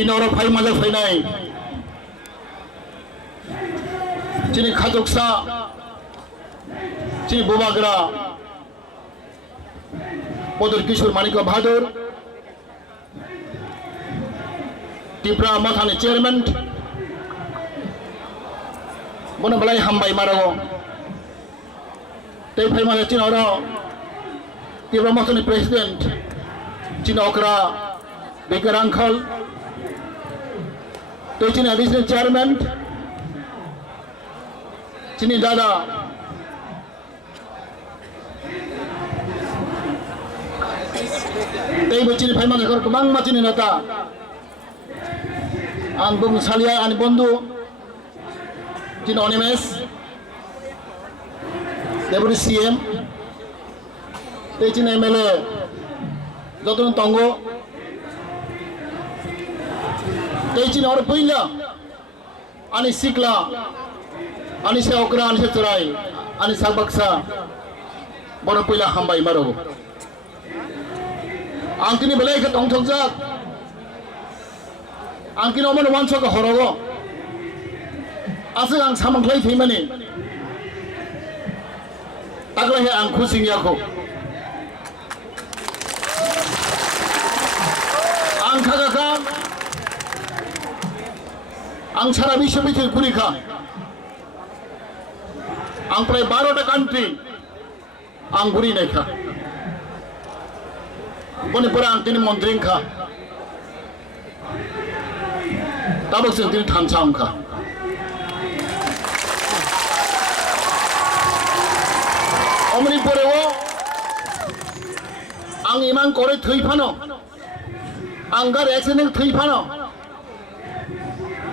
Tinoro phai maja phainai chini khajoksa chini bobagra Podur Kishore Manika Bahadur Tipra Mathani Chairman Bona Balai Hambai Marago Tei phai maja Tinoro Tipra Mathani President Chinokra Baker Uncle Chini Additional Chairman Chini Dada Tei Chini Phai Mana Kor Kebang Chini Nata An Bung Salia An Bondu Chini Onimes Deputy CM Tei Chini MLA Jotun Tongo Tei Chini Or Puila Ani Sikla Ani Seokra Ani Seturai Ani Sabaksa Bona Puila Hambai Maro Angkini Belai Kat Ong Thokjak Angkini Oman Wan Chok Horogo Asal Ang Samang Klai Thimani Taklah He Ang Khusing Yako Ang Khagakam Ang Sara Bishopiti Kurika Ang Pray 12টা country Ang Guri Nekha Boni Pura Ang Tini Montringka Tabak Sing Tini Thansangka Omni Purewo Ang Imang Kore Thuipano Ang Gar Accident Thuipano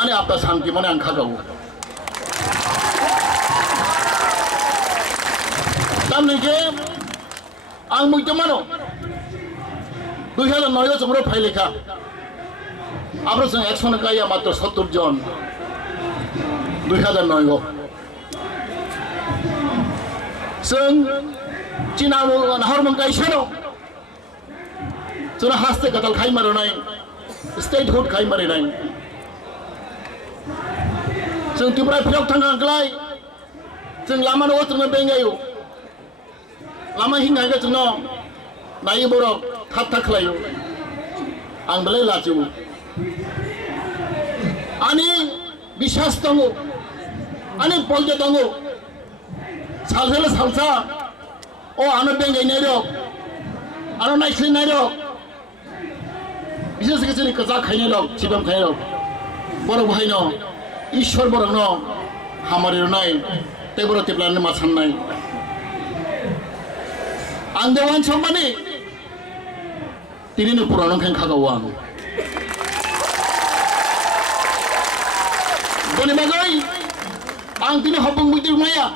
Ani Apta Santi Mane Ang Khagawu Tamnike Ang Mujtamano 2009 Jumro Phailekha Abro Sang Action Kaya Matro 70 John 2009 go Sang Chinamu Nahormang Kaishano Sura Haste Katal Khai Maronai Statehood Khai Marinai Sang Tibra Pyok Thangang Klai Sang Lama No Tang Bengayu Lama Hingai Ga Tno Nai Borok That Thaklayu Ang Belai Laju Ani Bishas Tongo Ani Polja Tongo Salsala Salsa O Ano Bengai Nero Ano Naisli Nero Bishes Kisini Kazak Hainero Chibam Hainero Borok Haino Ishwar Borok No Hamarir Nai Teboro Tiplan Masan Nai Ang Dewan Chomani Tini Purano Kan Kagawan Boni Bagai Ang Tini Hopung Mutir Maya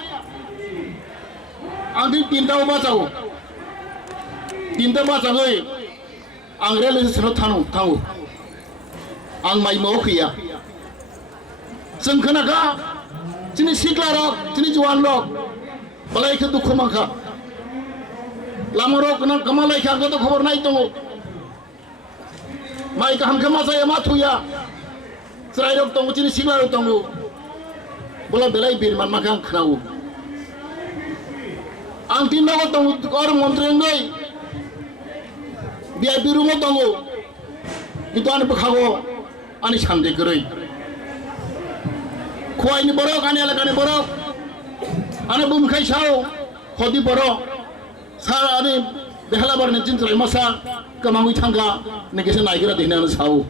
Ang Tini Tinta Ubasau Tinta Basagoi Ang Relis Rotanu Tau Ang Mai Mokia Sengkanaka Tini Sikla Rock Tini Juan Rock Balai Ketu Kumaka Lama Rock Nang Kamalai Kagata Khobor Nai Tongo Mai Kaham Kamasa Yamatuya Serai Rock Tongo Tini Sikla Rock Tongo Bola Belai Birman Makang Krau Ang Tinda Ko Tongo Kor Montrengai Biar Biru Mo Tongo Itu Ani Bekhago Ani Sande Gerai Kuai Ni Borok Ani Alakani Borok Ani Bumkai Shao Khodi Borok Sara Ani Behala Barne Jintra Masa Kamangui Thanga Negesa Naigira Dina Shao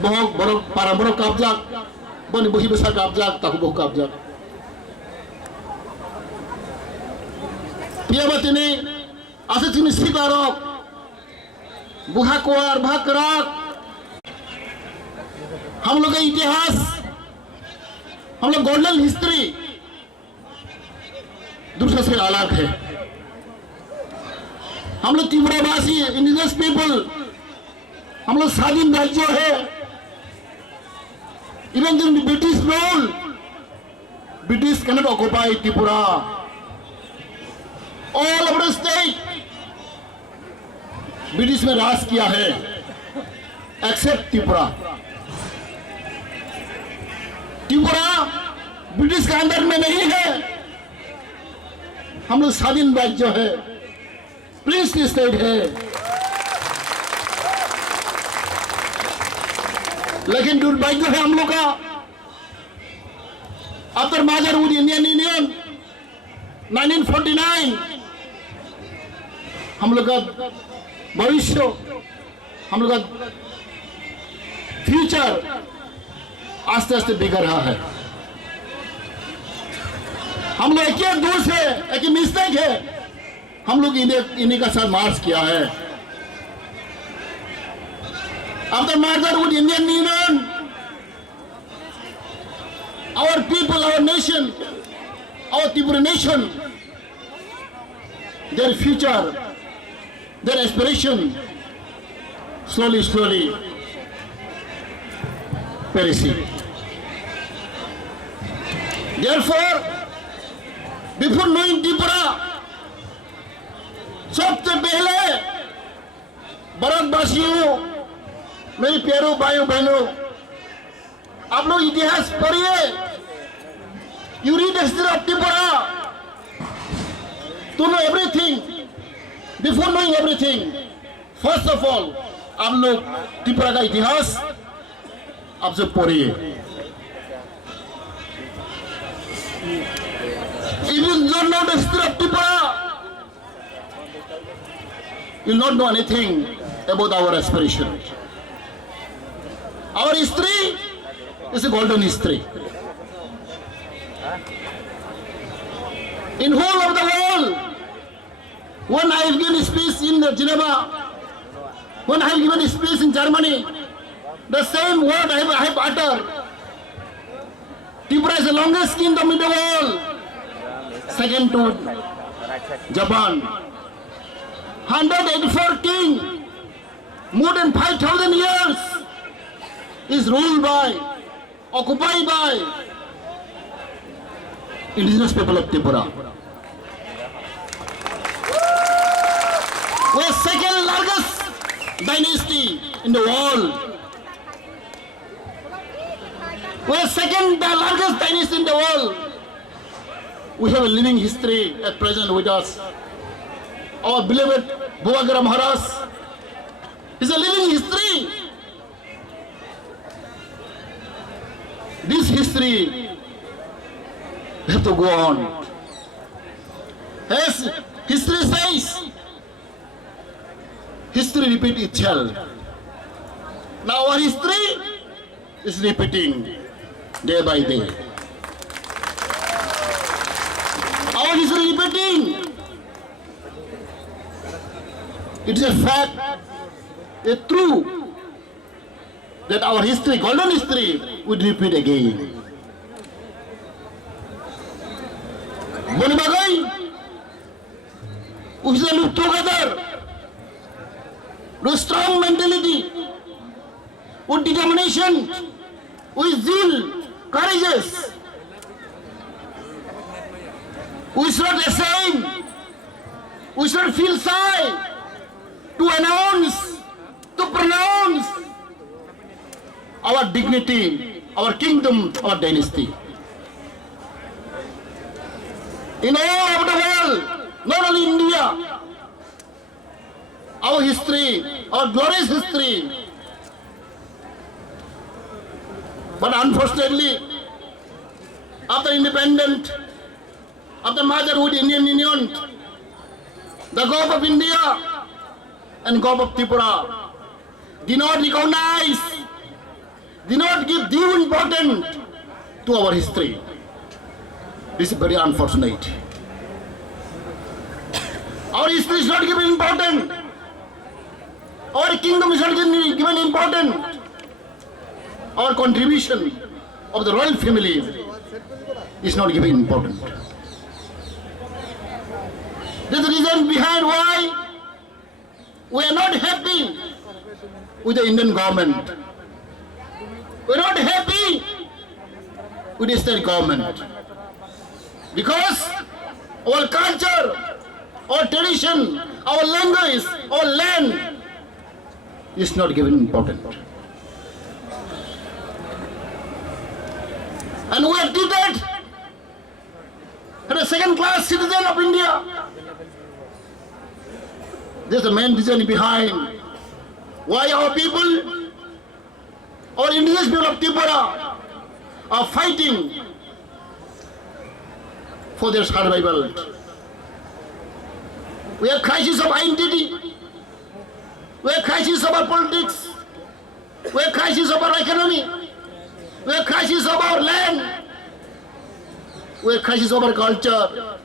Borok Borok Para Borok Kabjak Boni Buhi Besar Kabjak Taku Bok Kabjak Piabatini Asa Tini Sikarok Buhakwar Bhakrak हम लोग का इतिहास हम लोग golden history दूसरे से अलग है हम लोग त्रिपुरावासी इंडिजिनस पीपल हम लोग स्वाधीन राज्य है। Even in British rule, British cannot occupy Tripura. All over the state British में राज किया है, एक्सेप्ट त्रिपुरा। त्रिपुरा ब्रिटिश के अंदर में नहीं है। हम लोग स्वाधीन राज्य है, प्रिंसली स्टेट है। लेकिन दुर्भाग्य है हम लोग का, after merger with Indian union 1949 हम लोग का भविष्य, हम लोग का फ्यूचर आस्ते आस्ते बिगड़ रहा है। हम लोग एक दोष है, एक मिस्टेक है, हम लोग इन्हीं का साथ मार्च किया है। After merger with Indian union, our people, our nation, our Tripura nation, their future, their aspiration, slowly perishing. Therefore, before knowing Tripura, सबसे पहले भारतवासियों, मेरे प्यारों भाइयों बहनों, आप लोग इतिहास पढ़िए। You read the history of Tripura to know everything. Before knowing everything, first of all, आप लोग त्रिपुरा का इतिहास आप सब पढ़िए। If you don't know the history of Tripura, you will not know anything about our aspiration. Our history is a golden history. In whole of the world, when I have given a speech in Geneva, when I have given a speech in Germany, the same word I have uttered. Tripura is the longest kingdom in the world, second to Japan. 184 king, more than 5,000 years, is ruled by, occupied by indigenous people of Tripura. We are second largest dynasty in the world. We are second largest dynasty in the world. We have a living history at present with us. Our beloved Bhubagarha Maharaj is a living history. This history have to go on. As history says, history repeats itself. Now our history is repeating day by day. Our history repeating. It is a fact, a true, that our history, golden history, would repeat again. Bonibagai, we shall live together with strong mentality, with determination, with zeal, courageous. We should not ashamed, we should not feel shy to announce, to pronounce our dignity, our kingdom, our dynasty. In all over the world, not only India, our history, our glorious history. But unfortunately, after independence, after merger with Indian Union, the government of India and government of Tripura did not recognize, did not give due importance to our history. This is very unfortunate. Our history is not given importance. Our kingdom is not given importance. Our contribution of the royal family is not given importance. This is the reason behind why we are not happy with the Indian government. We're not happy with the state government because our culture, our tradition, our language, our land is not given importance. And we are treated as a second-class citizen of India. This is the main reason behind why our people, our indigenous people of Tripura, are fighting for their survival. We have crisis of identity. We have crisis of our politics. We have crisis of our economy. We have crisis of our land. We have crisis of our culture.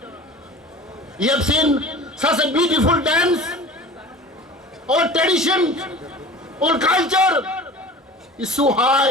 You have seen such a beautiful dance. Our tradition, our culture is so high.